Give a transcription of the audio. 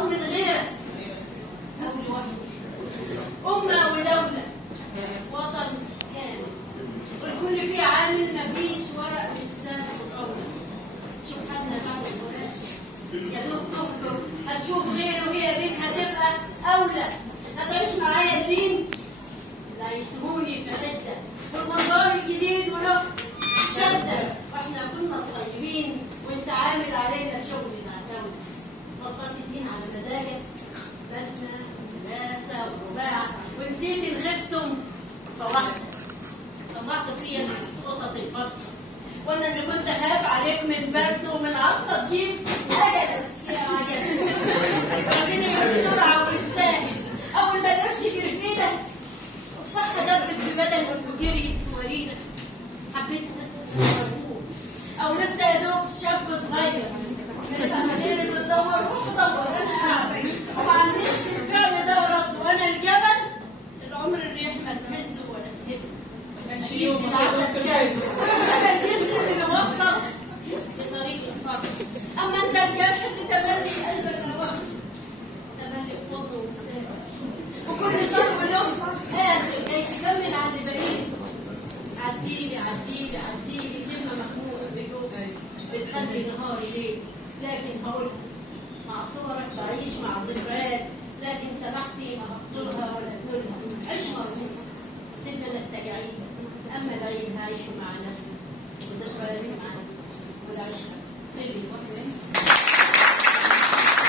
او من غيرك او لوحدك. امه ودوله وطن كامل والكل فيه عامل، مفيش ورق بيتساب وطول. شوف حالنا بعد الولاده يا دوب تكبر هتشوف غيره وهي بيك هتبقى اولى. هتعيش معايا الدين اللي هيشتموني في عده والمنظار الجديد وله شده، واحنا كنا طيبين وانت عامل علينا شغل نعتمد. وصلت الدين على مزاجك بسمه وسلاسه ورباع ونسيت ان خفتم فواحده. طلعت فيا قطط الفرصه وانا اللي كنت خايف عليك من برد ومن عطسه تجيب اجلك يا عجل. ربنا بالسرعه وبالساهل اول ما القرش يجري في ايدك الصحه دبت في بدنك وجريت في وريدك. حبيت بس مرغوب او لسه يا دوب شاب صغير نبقى مدير بتدور روح دور انا قاعد وما عنديش الفعل ده ورد وانا الجبل العمر الريح ما تهزه ولا تهد. كانش يوم العسل شمس انا الجسر اللي بيوصل لطريق الفرح. اما انت الجرح اللي تملي قلبك الوقت تملي في وزنه ومسافه وكل شر له اخر جاي تكمل على اللي باقيين. عديلي عديلي عديلي كلمه مخنوقه في جوفك بتخلي نهاري ليل، لكن هقولها مع صورك بعيش مع ذكريات، لكن سمحتي